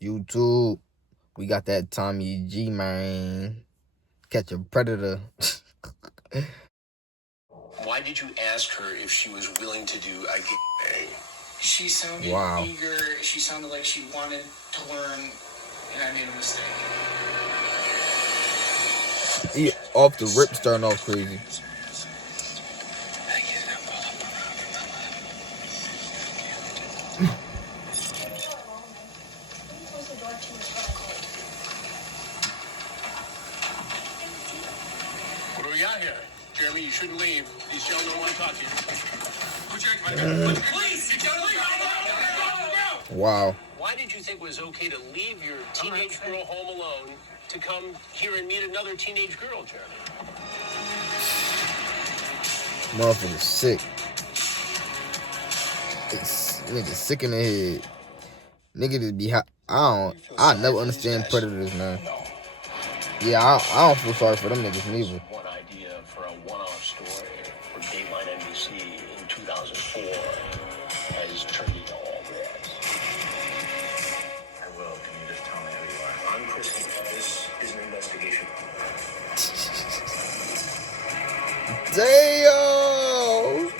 YouTube. We got that Tommy G, man. Catch a predator. Why did you ask her if she was willing to do a giveaway? She sounded eager. She sounded like she wanted to learn, and I made a mistake. He off the rip starting off crazy. What do we got here? Jeremy, you shouldn't leave. These gentlemen want to talk to you. Please, you don't leave. Wow. Why did you think it was okay to leave your teenage girl home alone to come here and meet another teenage girl, Jeremy? Motherfucker's sick. Nigga sick in the head. Nigga just be I never understand predators, man. Yeah, I don't feel sorry for them niggas neither. One idea for a one-off story for Dateline NBC in 2004 has turned into all that. I will. Can you just tell me who you are? I'm Chris. This is an investigation. Damn!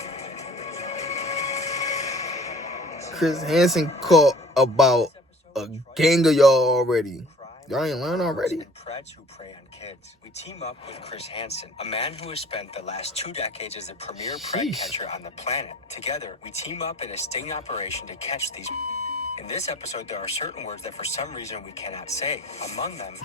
Chris Hansen caught about a gang of y'all already. Y'all ain't learned already? Preds who prey on kids. We team up with Chris Hansen, a man who has spent the last 2 decades as the premier pred catcher on the planet. Together, we team up in a sting operation to catch these. In this episode, there are certain words that for some reason we cannot say. Among them,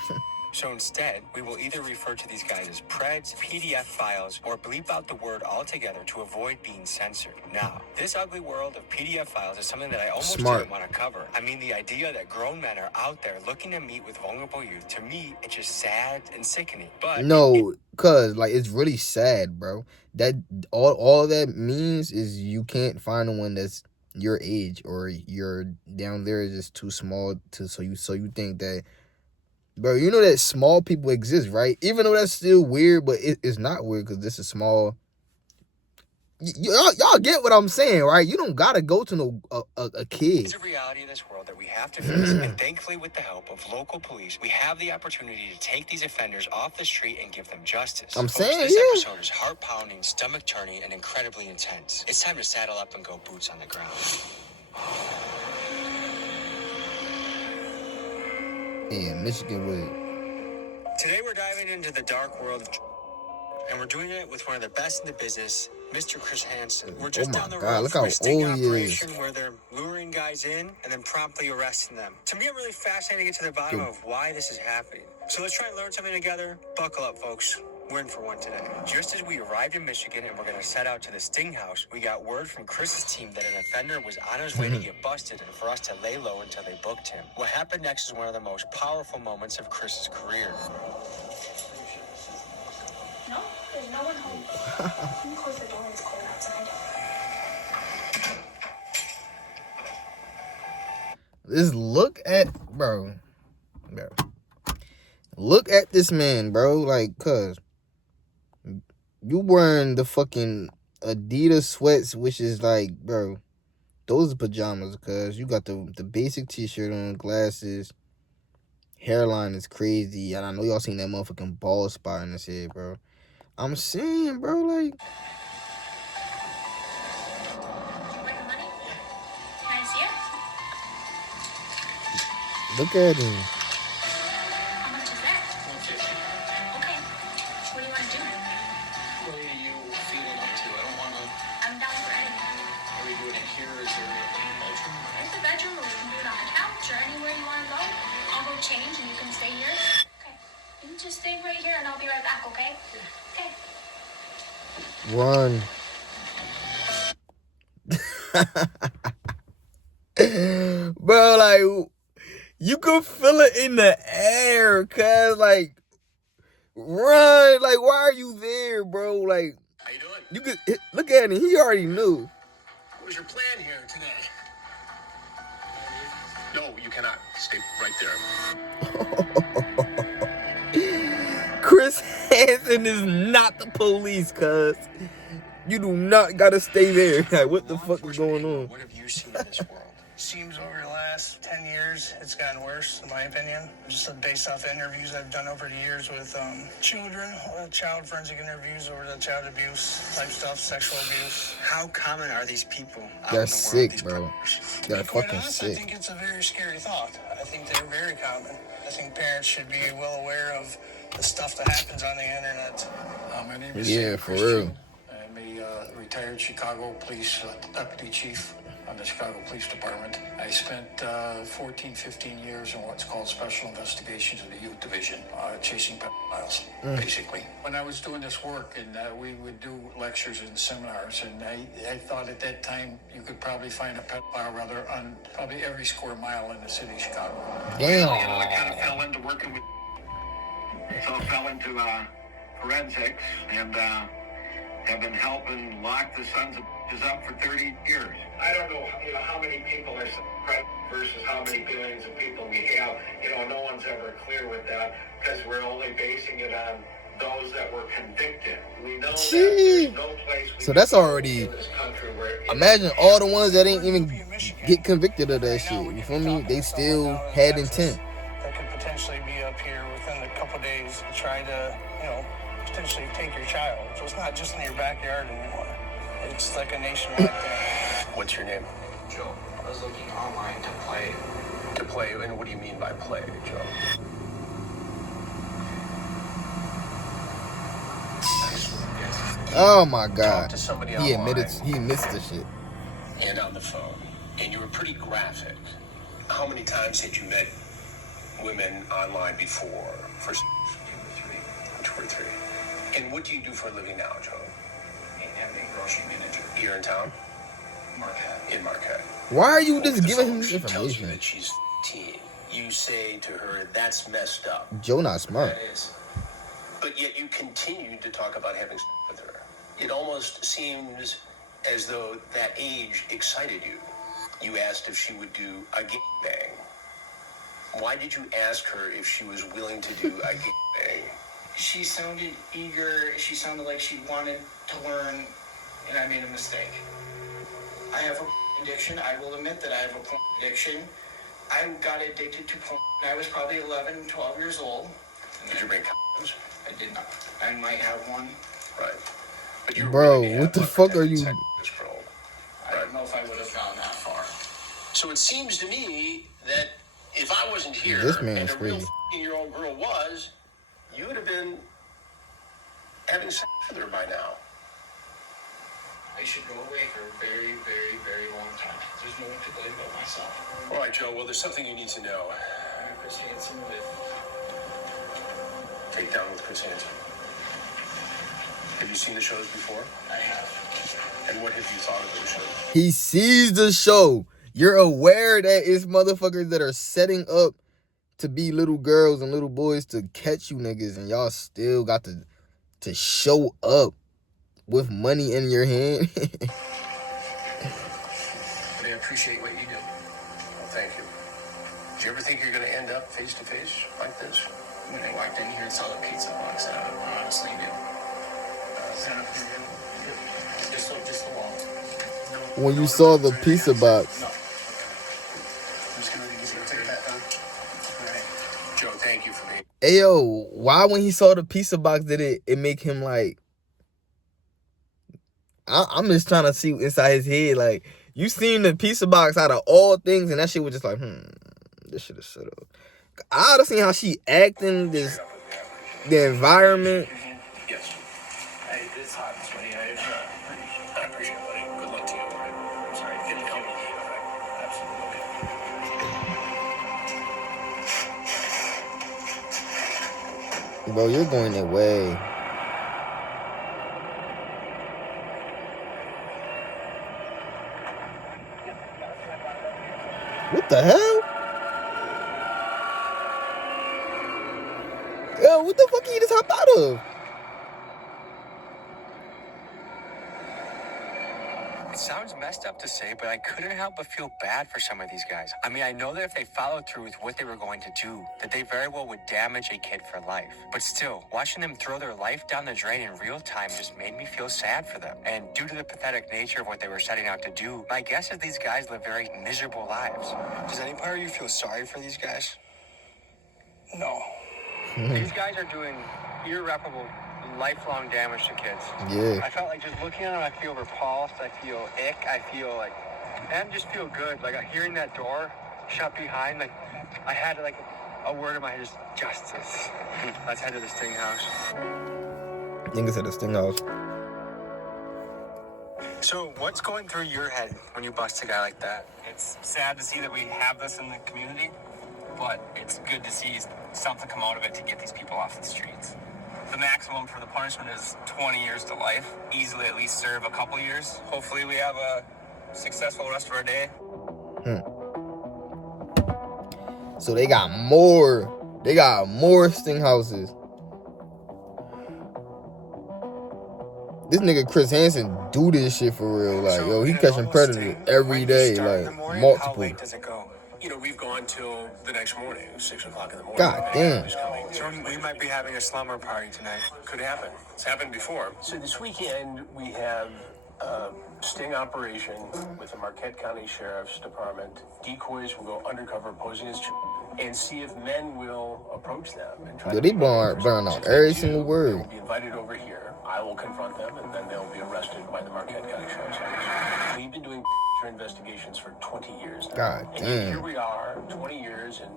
so instead, we will either refer to these guys as preds, PDF files, or bleep out the word altogether to avoid being censored. Now, this ugly world of PDF files is something that I almost didn't want to cover. I mean, the idea that grown men are out there looking to meet with vulnerable youth, to me, it's just sad and sickening. But no, cause like it's really sad, bro. That all that means is you can't find one that's your age, or you're down there is just too small to so you think that. Bro, you know that small people exist, right? Even though that's still weird, but it's not weird because this is small. Y'all get what I'm saying, right? You don't gotta go to no a kid. It's a reality of this world that we have to face, and thankfully, with the help of local police, we have the opportunity to take these offenders off the street and give them justice. I'm saying, this episode is heart-pounding, stomach-turning, and incredibly intense. It's time to saddle up and go boots on the ground. Yeah, Michigan would. Today we're diving into the dark world of, and we're doing it with one of the best in the business, Mr. Chris Hansen. We're just down the road from a sting operation where they're luring guys in and then promptly arresting them. To me, I'm really fascinated to get to the bottom of why this is happening. So let's try and learn something together. Buckle up, folks. We're in for one today. Just as we arrived in Michigan and we're going to set out to the Sting House, we got word from Chris's team that an offender was on his way to get busted and for us to lay low until they booked him. What happened next is one of the most powerful moments of Chris's career. No, there's no one home. You can close the door, it's cold outside. Just look at, bro. Look at this man, bro. Like, cuz you wearing the fucking Adidas sweats, which is like, bro, those are pajamas, cuz you got the basic t-shirt on, glasses, hairline is crazy, and I know y'all seen that motherfucking bald spot in his head, bro. I'm saying, bro, like, look at him. How much is that? Okay. What do you want to do? What are you feeling up to? I don't want to. I'm down for anything. Are we doing it here? Is there a bedroom? There's the bedroom, or we can do it on the couch, or anywhere you want to go. I'll go change, and you can stay here. Okay. You can just stay right here, and I'll be right back, okay? Okay. Run. Bro, like, you can feel it in the air, cuz, like, run. Like, why are you there, bro? Like, how you doing? You could look at him. He already knew. What was your plan here today? No, you cannot. Stay right there. Chris Hansen is not the police, cuz. You do not gotta stay there. Like, what the fuck is going on? What have you seen in this world? Seems over the last last 10 years, it's gotten worse, in my opinion. Just based off interviews I've done over the years with children, child forensic interviews over the child abuse type stuff, sexual abuse. How common are these people out They're in the world? sick, These bro. predators? They're To be quite fucking honest, sick. I think it's a very scary thought. I think they're very common. I think parents should be well aware of the stuff that happens on the internet. My name is Yeah, Sam for Christian. real. I'm a retired Chicago police deputy chief on the Chicago Police Department. I spent 14, 15 years in what's called special investigations in the youth division, chasing pedophiles, basically. When I was doing this work, and we would do lectures and seminars, and I thought at that time you could probably find a pedophile rather on probably every square mile in the city of Chicago. Damn. I kind of fell into working with, so I fell into forensics and have been helping lock the sons of bitches up for 30 years. I don't know, how many people are versus how many billions of people we have. No one's ever clear with that because we're only basing it on those that were convicted. We know that there's no place So that's already. in this country where Imagine all the ones that didn't even get convicted of that shit. You feel me? They still had intent. That could potentially be up here within a couple days to try to, potentially take your child. So it's not just in your backyard anymore. It's like a nationwide thing. What's your name? Joe, I was looking online to play. To play, and what do you mean by play, Joe? Oh my god. Talk to somebody He online. admits the shit. And on the phone, and you were pretty graphic. How many times had you met women online before? For 2 or 3. And what do you do for a living now, Joe? I'm a grocery manager. Here in town? Marquette. In Marquette. Why are you Over just the giving phone, him this she tells you information? that she's 15. You say to her, that's messed up. Joe not smart. That is. But yet you continue to talk about having sex with her. It almost seems as though that age excited you. You asked if she would do a gangbang. Why did you ask her if she was willing to do a gangbang? She sounded eager. She sounded like she wanted to learn, and I made a mistake. I have a addiction. I will admit that I have a porn addiction. I got addicted to porn. I was probably 11, 12 years old. Did you bring condoms? I did not. I might have one. Right. But you Bro, really what the had fuck are unprotected you- sex with this girl. I don't know if I would have gone that far. So it seems to me that if I wasn't here This man's and a real crazy. 15-year-old girl was, you would have been having sex with her by now. I should go away for a very, very, very long time. There's no one to blame but myself. All right, Joe, well, there's something you need to know. I'm Chris Hansen with Take down with Chris Hansen. Have you seen the shows before? I have. And what have you thought of those shows? He sees the show. You're aware that it's motherfuckers that are setting up to be little girls and little boys to catch you niggas, and y'all still got to show up with money in your hand. But I appreciate what you do. Well, thank you. Did you ever think you're going to end up face to face like this? When I walked in here and saw the pizza box, I honestly knew. Just the wall. When you saw the pizza box. No. I'm just going to take that down. All right. Joe, thank you for being... Ayo, why when he saw the pizza box did it make him like... I'm just trying to see inside his head, like, you seen the pizza box out of all things, and that shit was just like, this shit is set up. I oughta seen how she acting, the environment. Yes. It's hot and sweaty. I appreciate it, buddy. Good luck to you. All right? I'm sorry. Get the help you need, all right? Absolutely. Bro, you're going that way. What the hell? Yo, what the fuck did he just hop out of? sounds messed up to say, but I couldn't help but feel bad for some of these guys. I mean, I know that if they followed through with what they were going to do, that they very well would damage a kid for life. But still, watching them throw their life down the drain in real time just made me feel sad for them. And due to the pathetic nature of what they were setting out to do, my guess is these guys live very miserable lives. Does any part of you feel sorry for these guys? No. These guys are doing irreparable, lifelong damage to kids. Yeah. I felt like just looking at them, I feel repulsed, I feel ick, I feel like, and just feel good. Like hearing that door shut behind, like I had like a word in my head, just justice. Let's head to the Sting House. Niggas at the Sting House. So what's going through your head when you bust a guy like that? It's sad to see that we have this in the community, but it's good to see something come out of it to get these people off the streets. The maximum for the punishment is 20 years to life. Easily at least serve a couple years. Hopefully we have a successful rest of our day. So they got more. They got more Sting Houses. This nigga Chris Hansen do this shit for real. Like, yo, he catching predators every day. Like, multiple. How late does it go? You know, we've gone till the next morning, 6 o'clock in the morning. God damn. So we might be having a slumber party tonight. Could happen. It's happened before. So this weekend, we have a sting operation with the Marquette County Sheriff's Department. Decoys will go undercover posing as and see if men will approach them. And try Yo, to they burn out every single word. They'll be invited over here. I will confront them, and then they'll be arrested by the Marquette County Sheriff's Office. We've been doing investigations for 20 years now. God and damn. here we are, 20 years, and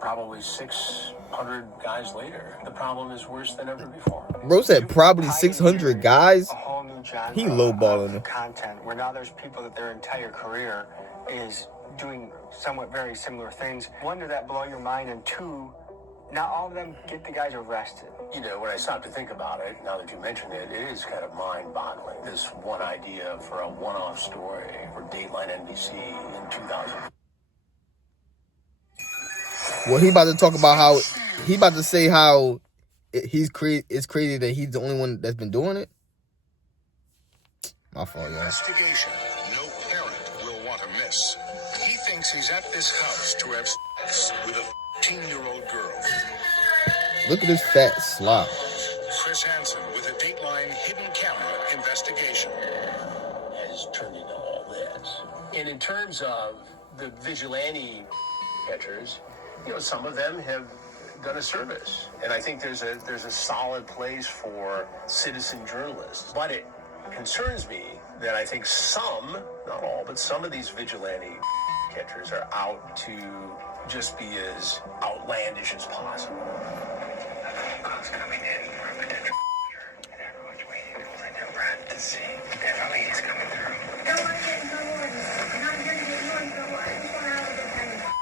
probably 600 guys later. The problem is worse than ever before. Bro said probably 600 guys. A whole new genre He lowballing of it. content where now there's people that their entire career is doing somewhat very similar things. One, did that blow your mind? And two, not all of them get the guys arrested. You know, when I stop to think about it, now that you mention it, it is kind of mind-boggling. This one idea for a one-off story for Dateline NBC in 2000. Well, he about to talk about how he about to say how it's crazy that he's the only one that's been doing it. My fault, y'all. Investigation no parent will want to miss. He thinks he's at this house to have sex with a 15-year-old girl. Look at this fat slop. Chris Hansen with a Dateline hidden camera investigation. Has turned into all this. And in terms of the vigilante catchers, you know, some of them have done a service. And I think there's a solid place for citizen journalists. But it concerns me that I think some, not all, but some of these vigilante catchers are out to just be as outlandish as possible. Calls coming in for a potential and everyone's waiting to hold their breath to see if a lady's coming through. I don't want to get in trouble, and I'm not here to get you in trouble. I just want to have a good time.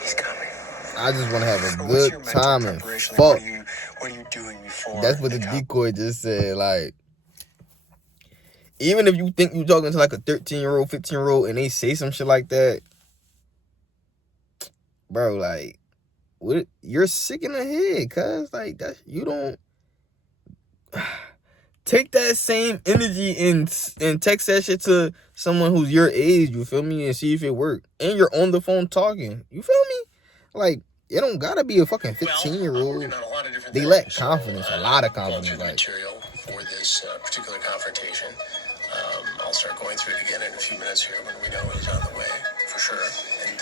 He's coming. I just want to have a So what's your good mental time and preparation? fuck. Like, what are you doing before? That's what the decoy just said. Like, even if you think you're talking to like a 13-year-old, 15-year-old, and they say some shit like that, bro, like, what? You're sick in the head, cuz like that. You don't take that same energy and text that shit to someone who's your age. You feel me? And see if it work. And you're on the phone talking. You feel me? Like, it don't gotta be a fucking 15-year-old. They lack confidence, a lot of confidence. Like, Material for this particular confrontation. I'll start going through it again in a few minutes here when we know he's on the way, for sure. And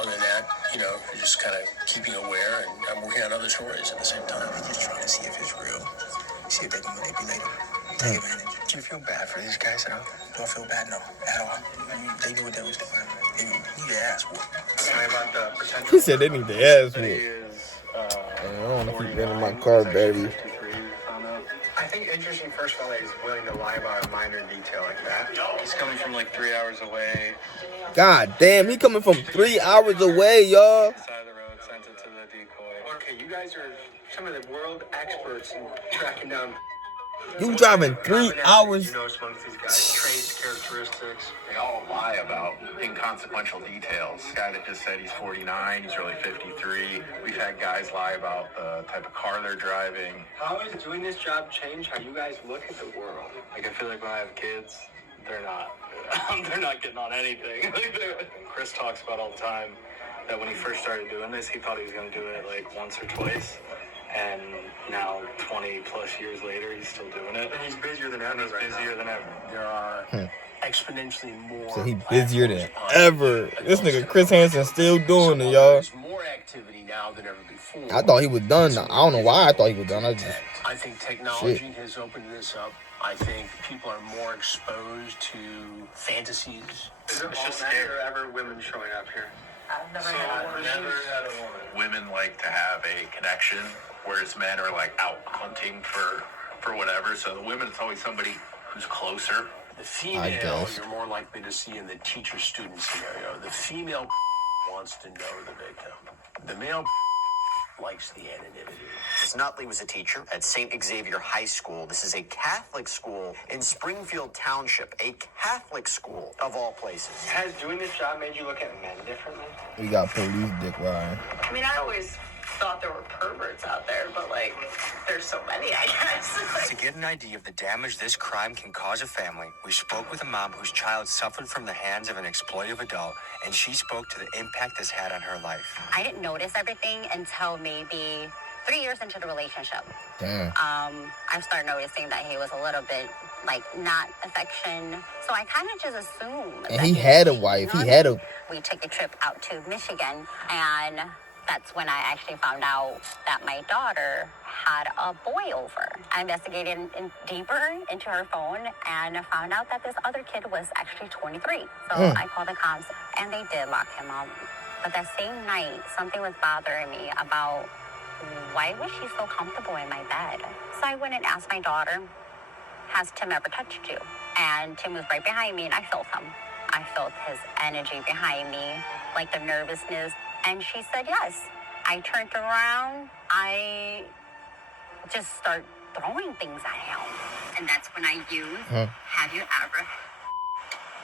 other than that, you know, just kind of keeping aware, and I'm working on other stories at the same time. Just trying to see if it's real. See if they can manipulate him. Take advantage. Do you feel bad for these guys at all? Do I feel bad? No, at all. I mean, they do what they was doing. They need their ass whooped. Tell me about the potential. he said they need the ass That he whooped. is, I don't want to keep running my car, baby. I think interesting first of all that he's willing to lie about a minor detail like that. He's coming from like 3 hours away. God damn, he coming from 3 hours away, y'all. Side of the road, sent it to the decoy. Okay, you guys are some of the world experts in tracking down You driving 3 hours? You notice amongst these guys traits, characteristics. They all lie about inconsequential details. The guy that just said he's 49, he's really 53. We've had guys lie about the type of car they're driving. How has doing this job changed how you guys look at the world? Like, I feel like when I have kids, they're not getting on anything. Chris talks about all the time that when he first started doing this, he thought he was going to do it like once or twice. And now, 20 plus years later, he's still doing it. And he's busier than ever. There are exponentially more. So he busier than ever. This nigga Chris Hansen still doing it, y'all. There's more activity now than ever before. I thought he was done. I don't know why I thought he was done. I think technology has opened this up. I think people are more exposed to fantasies. Is it all men or ever women showing up here? I've never had a woman. Women like to have a connection, whereas men are like out hunting for whatever. So the women, it's always somebody who's closer. The female, you're more likely to see in the teacher-student scenario. The female wants to know the victim. The male likes the anonymity. Miss Nutley was a teacher at St. Xavier High School. This is a Catholic school in Springfield Township, a Catholic school of all places. Has doing this job made you look at men differently? We got police dick riding. I mean, I always thought there were perverts out there, but like, there's so many, I guess. To get an idea of the damage this crime can cause a family, we spoke with a mom whose child suffered from the hands of an exploitive adult, and she spoke to the impact this had on her life. I didn't notice everything until maybe 3 years into the relationship. Damn. I started noticing that he was a little bit, like, not affection. So I kind of just assumed. And he had a wife. We took a trip out to Michigan, and that's when I actually found out that my daughter had a boy over. I investigated deeper into her phone and found out that this other kid was actually 23. So I called the cops, and they did lock him up. But that same night, something was bothering me about why was she so comfortable in my bed. So I went and asked my daughter, has Tim ever touched you? And Tim was right behind me, and I felt him. I felt his energy behind me, like the nervousness. And she said yes. I turned around. I just started throwing things at him. And that's when I used, have you ever?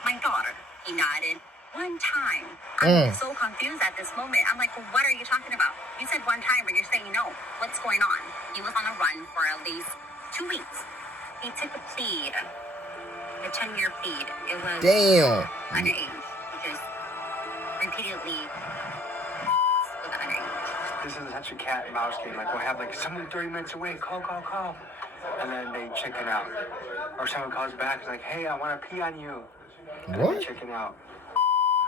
My daughter. He nodded. One time. I'm so confused at this moment. I'm like, well, what are you talking about? You said one time, but you're saying no. What's going on? He was on a run for at least 2 weeks. He took a plea, a 10-year plea. It was underage. Because repeatedly with underage. This is such a cat and mouse game. Like, we'll have, like, someone 30 minutes away. Call. And then they chicken out. Or someone calls back. It's like, hey, I want to pee on you. And What? They chicken out.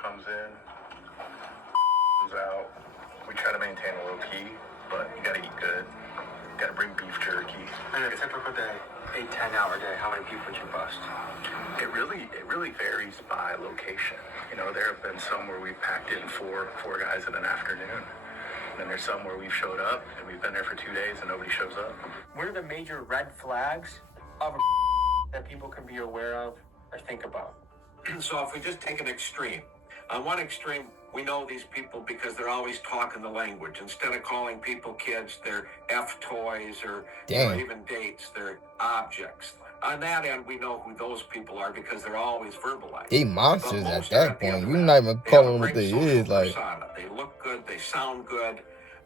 Comes in, goes out. We try to maintain a low key, but you gotta eat good. You gotta bring beef jerky. And a typical day, 8-10-hour day, how many people would you bust? It really varies by location. You know, there have been some where we've packed in four guys in an afternoon. And then there's some where we've showed up and we've been there for 2 days and nobody shows up. What are the major red flags of a that people can be aware of or think about? So if we just take an extreme, on one extreme, we know these people because they're always talking the language. Instead of calling people kids, they're F toys or even dates, they're objects. On that end, we know who those people are because they're always verbalized. They monsters at that point. You not even calling them what they is. Like, persona. They look good, they sound good,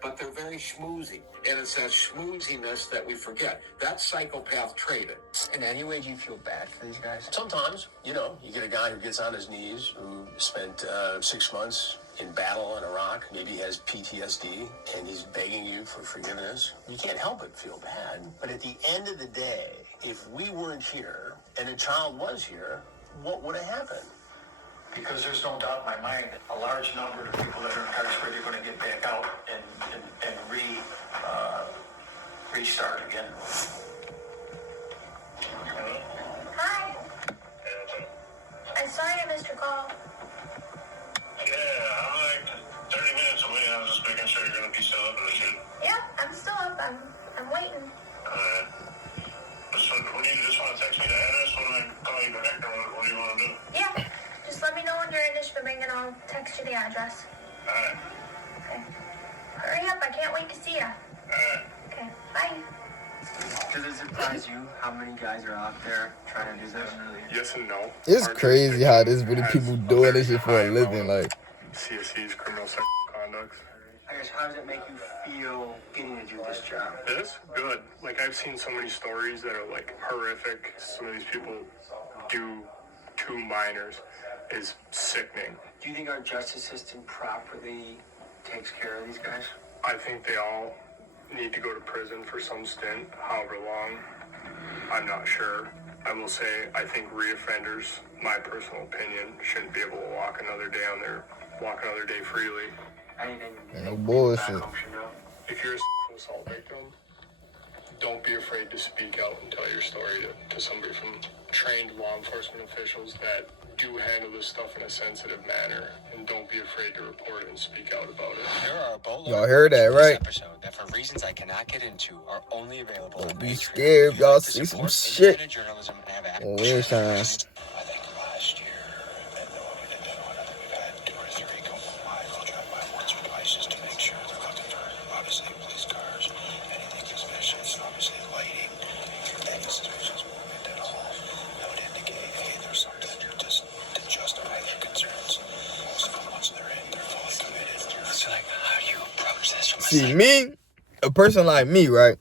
but they're very schmoozy. And it's that schmooziness that we forget. That's psychopath traded. In any way, do you feel bad for these guys? Sometimes, you get a guy who gets on his knees, who spent 6 months in battle in Iraq, maybe has PTSD, and he's begging you for forgiveness. You can't help but feel bad. But at the end of the day, if we weren't here and a child was here, what would have happened? Because there's no doubt in my mind that a large number of people that are incarcerated are going to get back out and restart again. Hi. I'm sorry I missed your call. Yeah, I'm like 30 minutes away. I was just making sure you're going to be still up in the shit. Yeah, I'm still up. I'm waiting. So, what do you just want to text me the address when I call you back, or what do you want to do? Yeah. Just let me know when you're in Ishpeming and I'll text you the address. Alright. Okay. Hurry up. I can't wait to see you. Alright. Okay. Bye. Does it surprise you how many guys are out there trying to do this? Yes and no. It's Our crazy how jurisdiction there's really has people a doing very this shit for a high living. amount of Like, CSC's criminal sexual conduct. I guess, how does it make you feel getting to do this job? This good. Like I've seen so many stories that are like horrific. Some of these people do to minors is sickening. Do you think our justice system properly takes care of these guys? I think they all need to go to prison for some stint, however long. I'm not sure. I will say I think reoffenders, my personal opinion, shouldn't be able to walk another day freely. no bullshit. If you're a sexual assault victim, don't be afraid to speak out and tell your story to somebody from trained law enforcement officials that do handle this stuff in a sensitive manner, and don't be afraid to report it and speak out about it. There are a boatload Y'all heard that, right? episode that, for reasons I cannot get into, are only available. Don't be scared if y'all see some shit. Journalism and have Well, we ain't trying. I think last year, and we've had 2 or 3 compromise. I'll drive by once or twice just to make sure they're looking for, obviously, police cars, anything suspicious, obviously lighting, anything suspicious movement at all. That would indicate, hey, there's something just to justify their concerns. So once they're in, they're fully committed. So, like, how do you approach this from a See, me, a person like me, right?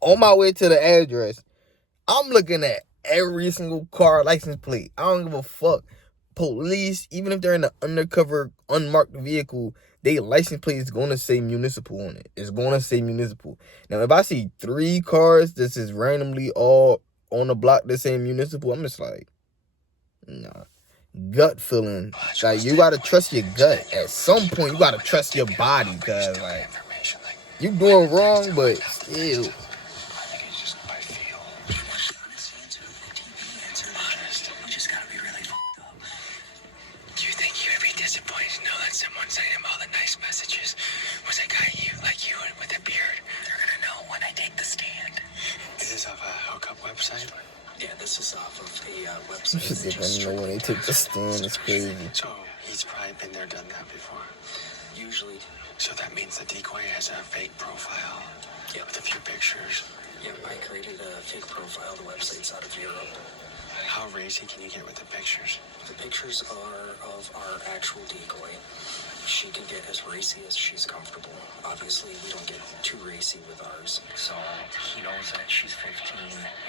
On my way to the address, I'm looking at every single car license plate. I don't give a fuck. Police, even if they're in an undercover, unmarked vehicle, they license plate is going to say municipal on it. It's going to say municipal. Now, if I see 3 cars that's just randomly all on the block that say municipal, I'm just like, nah. Gut feeling. Like, you got to trust your gut. At some point, you got to trust your body, because, like, you doing wrong, but still. Shit, they don't know when they take the stand. It's crazy. So he's probably been there, done that before. Usually. So that means the decoy has a fake profile. Yeah, with a few pictures. Yep, I created a fake profile. The website's out of Europe. How racy can you get with the pictures? The pictures are of our actual decoy. She can get as racy as she's comfortable. Obviously, we don't get too racy with ours. So he knows that she's 15,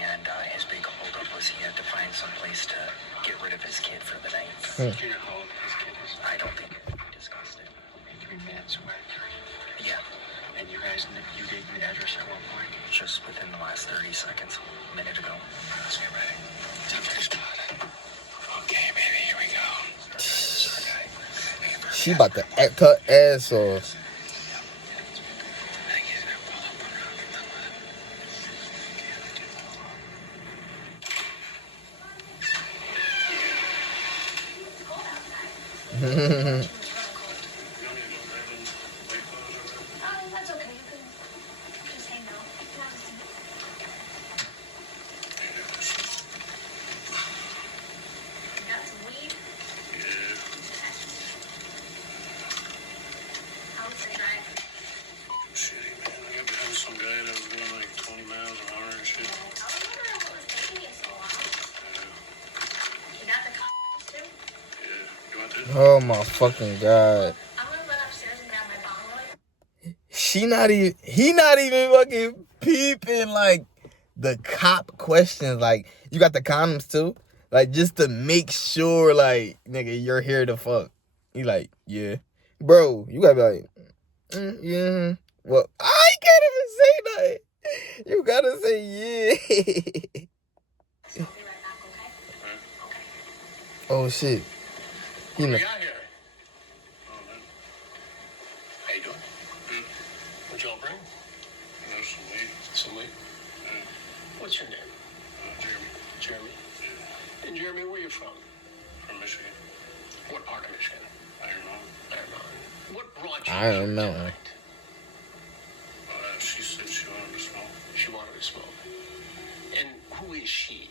and his big holdup was he had to find some place to get rid of his kid for the night. Do you know how old his kid is? I don't think we discussed it. 3 minutes away. Yeah. And you guys, you gave me the address at what point? Just within the last 30 seconds, a minute ago. Let's get ready. Time for the spot. Okay, baby, here we go. She about to act her ass off. That's okay. You can just hang out. You got some weed? How was the drive? Shitty, man. I got behind some guy that was going like 20 miles an hour and shit. I was wondering what was taking you so long. You got the condoms too? Yeah. You want this? Oh my fucking god. I'm gonna run upstairs and grab my bong really. He not even fucking peeping, like, the cop questions. Like, you got the condoms too? Like, just to make sure, like, nigga, you're here to fuck. He like, yeah. Bro, you gotta be like, yeah. Well, I can't even say nothing. You gotta say yeah. I'll be right back, okay? Okay. Oh shit. He know. Here. Oh, man. How you doing? What y'all bring? There's some weed. Some weed. What's your name? Jeremy. Jeremy. Yeah. And Jeremy, where you from? From Michigan. What part of Michigan? Iron Mountain. Iron Mountain. What brought you I here don't know. tonight? She said she wanted to smoke. She wanted to smoke. And who is she?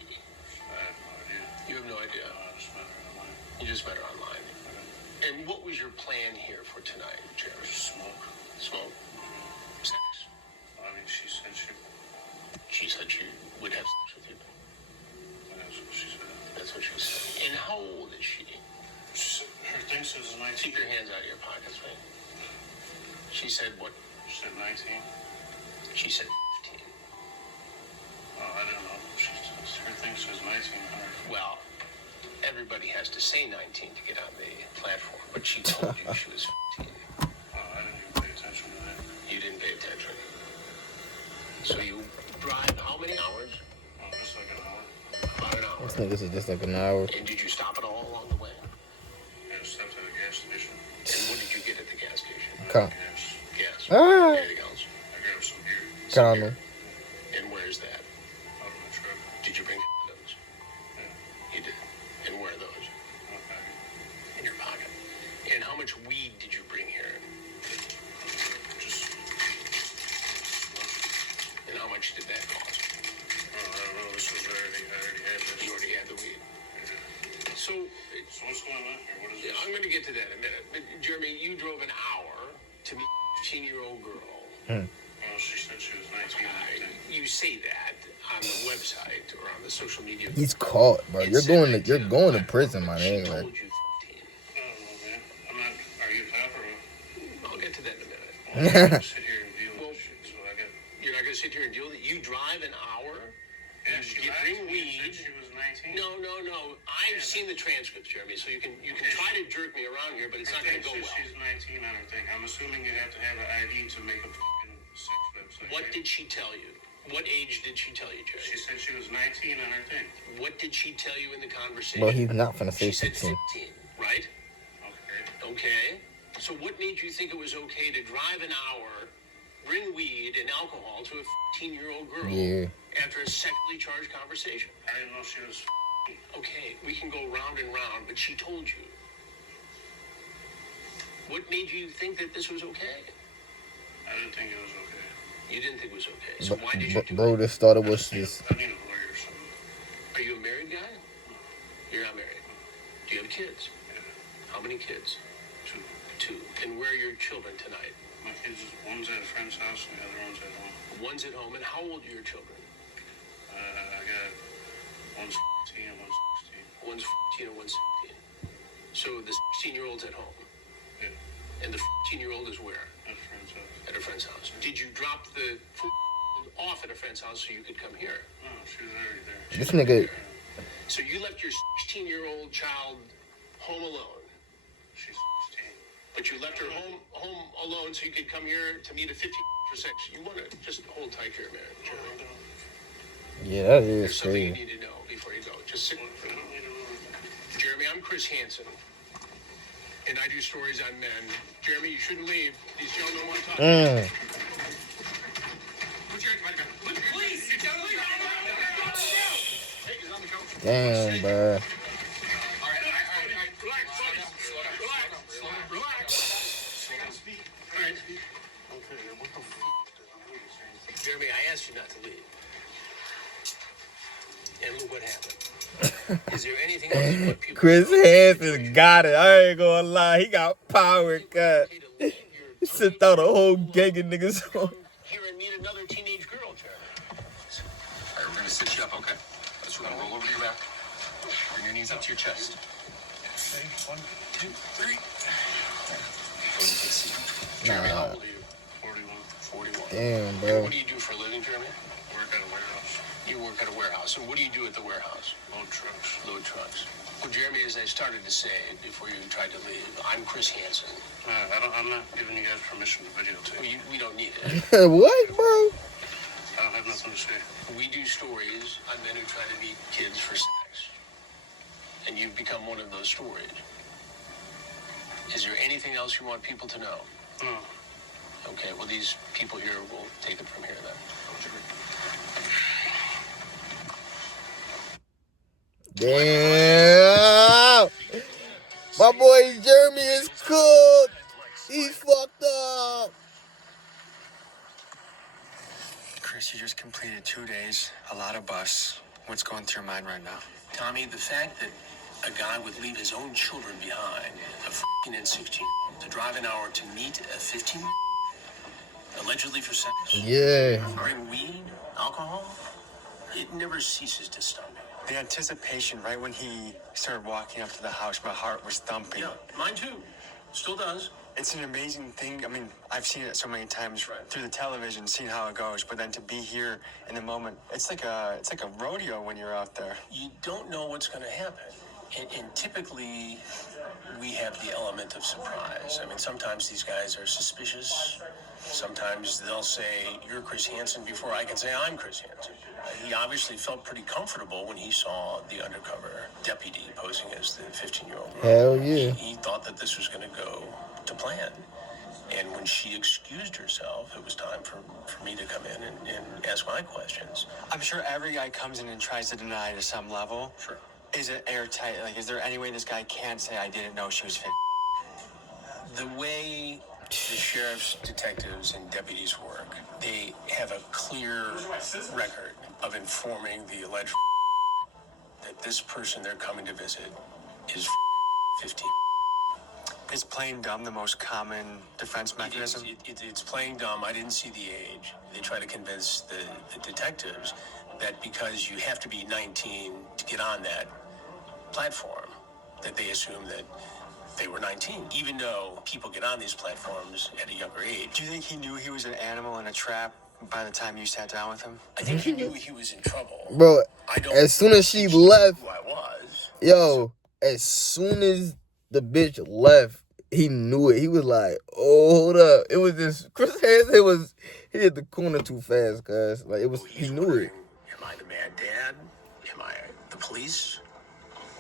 I have no idea. You have no idea. I just met her online. You just met her online. And what was your plan here for tonight, Jeremy? Just smoke. Smoke? Sex? I mean, she said she She said she would have sex with you. That's what she said. That's what she said. And how old is she? Her thing says 19. Keep your hands out of your pockets, man. She said what? She said 19. She said 15. Oh, I don't know. Her thing says 19. Well, everybody has to say 19 to get on the platform, but she told you she was 15. Oh, I didn't even pay attention to that. You didn't pay attention. So you drive how many hours? Oh, just like an hour. About an hour. This nigga said just like an hour. And did you stop at all along the way? Yeah, I stopped at a gas station. And what did you get at the gas station? Car. Gas. Ah. Anything else? I grabbed some beer. Condom. And where's that? Out of my truck. Did you bring condoms? Yeah. You did. And where are those? In my pocket. In your pocket. And how much weed did you bring here? Just. And how much did that cost? Oh, I don't know. This was already. I already had this. You already had the weed. Yeah. So what's going on here? What is this? I'm going to get to that in a minute. But Jeremy, you drove an hour to meet a 15-year-old girl. Well, she said she was 19. You say that on the website or on the social media. He's caught, bro. You're going to prison, my nigga. She Like, told you 15. I don't know, man. I'm not. Are you a cop or what? I'll get to that in a minute. Well, I'm not gonna sit here and deal with shit. So I got. You're not going to sit here and deal with it. You drive an hour. Yeah, you she bring lied to me and weed. said she was 19. No. I've seen the transcripts, Jeremy. So you can try to jerk me around here, but it's not going to go well. She's 19 on her thing. I'm assuming you have to have an ID to make a fucking sex website. What did she tell you? What age did she tell you, Jeremy? She said she was 19 on her thing. What did she tell you in the conversation? bro, he's not finna say She said 15. 15, right? Okay. So what made you think it was okay to drive an hour, bring weed and alcohol to a 15-year-old girl Yeah. after a sexually charged conversation? I didn't know she was. Okay, we can go round and round, but she told you. What made you think that this was okay? I didn't think it was okay. You didn't think it was okay. So why did you do Bro, it? this started with this. I need a lawyer or something. Are you a married guy? You're not married. Do you have kids? Yeah. How many kids? 2. 2. And where are your children tonight? My kids, one's at a friend's house and the other one's at home. One's at home. And how old are your children? I got one's 15 and one's 16. One's 15 and one's 16. So the 16-year-old's at home. Yeah. And the 15-year-old is where? At a friend's house. At a friend's house. Did you drop the 14-year-old off at a friend's house so you could come here? No, she was already there. This nigga. So you left your 16-year-old child home alone. She's 16. But you left her home alone so you could come here to meet a 15 for sex. You want to just hold tight here, man. Jeremy. Yeah, that There's is something you crazy. need to know before you go. Just sit. I don't need a lawyer. Jeremy, I'm Chris Hansen. And I do stories on men. Jeremy, you shouldn't leave. These gentlemen want to talk. Please, sit down. Damn, bro. All right. Relax. All right. Okay, what the fuck? Jeremy, I asked you not to leave. And look what happened. Is there anything else you want people Chris to know? Hansen got it. I ain't gonna lie. He got power cut. He sent out a whole gang of niggas on. Here and meet another teenage girl, Jeremy. All right, we're going to sit you up, okay? We're going to roll over to your back. Bring your knees up to your chest. Okay, 1, 2, 3. Go and take a seat. Jeremy, how old are you? 41. 41. Damn, And bro. what do you do for a living, Jeremy? Work at a warehouse. You work at a warehouse. And what do you do at the warehouse? Load trucks. Load trucks. Well, Jeremy, as I started to say before you tried to leave, I'm Chris Hansen. I'm not giving you guys permission to videotape. We don't need it. What, bro? I don't have nothing to say. We do stories on men who try to meet kids for sex. And you've become one of those stories. Is there anything else you want people to know? No. Okay, well, these people here will take it from here then. Damn. My boy Jeremy is cooked. He's fucked up. Chris, you just completed 2 days, a lot of bus. What's going through your mind right now? Tommy, the fact that a guy would leave his own children behind, a 15 and 16, to drive an hour to meet a 15, allegedly for sex. Yeah. Bring weed, alcohol. It never ceases to stun me. The anticipation, right when he started walking up to the house, my heart was thumping. Yeah, mine too. Still does. It's an amazing thing. I mean, I've seen it so many times through the television, seen how it goes, but then to be here in the moment, it's like a rodeo when you're out there. You don't know what's going to happen. And typically, we have the element of surprise. I mean, sometimes these guys are suspicious. Sometimes they'll say, you're Chris Hansen, before I can say I'm Chris Hansen. He obviously felt pretty comfortable when he saw the undercover deputy posing as the 15-year-old girl. Hell yeah. He thought that this was going to go to plan. And when she excused herself, it was time for me to come in and ask my questions. I'm sure every guy comes in and tries to deny to some level. Sure. Is it airtight? Like, is there any way this guy can't say, I didn't know she was fake? The way the sheriff's detectives and deputies work, they have a clear record of informing the alleged that this person they're coming to visit is 15. Is playing dumb the most common defense mechanism? It's playing dumb. I didn't see the age. They try to convince the detectives that because you have to be 19 to get on that platform, that they assume that they were 19, even though people get on these platforms at a younger age. Do you think he knew he was an animal in a trap by the time you sat down with him? I think he knew he was in trouble. Bro, as soon as she left, who I was. yo, as soon as the bitch left, he knew it. He was like, oh, hold up. It was just, Chris Hansen he hit the corner too fast, cuz. Like, he knew it. Am I the mad dad? Am I the police?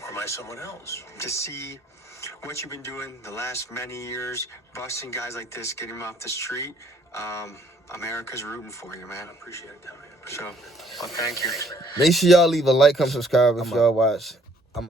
Or am I someone else? To see what you've been doing the last many years, busting guys like this, getting them off the street, America's rooting for you, man. I appreciate it, Tommy. So, well, thank you. Make sure y'all leave a like, comment, subscribe if y'all watch.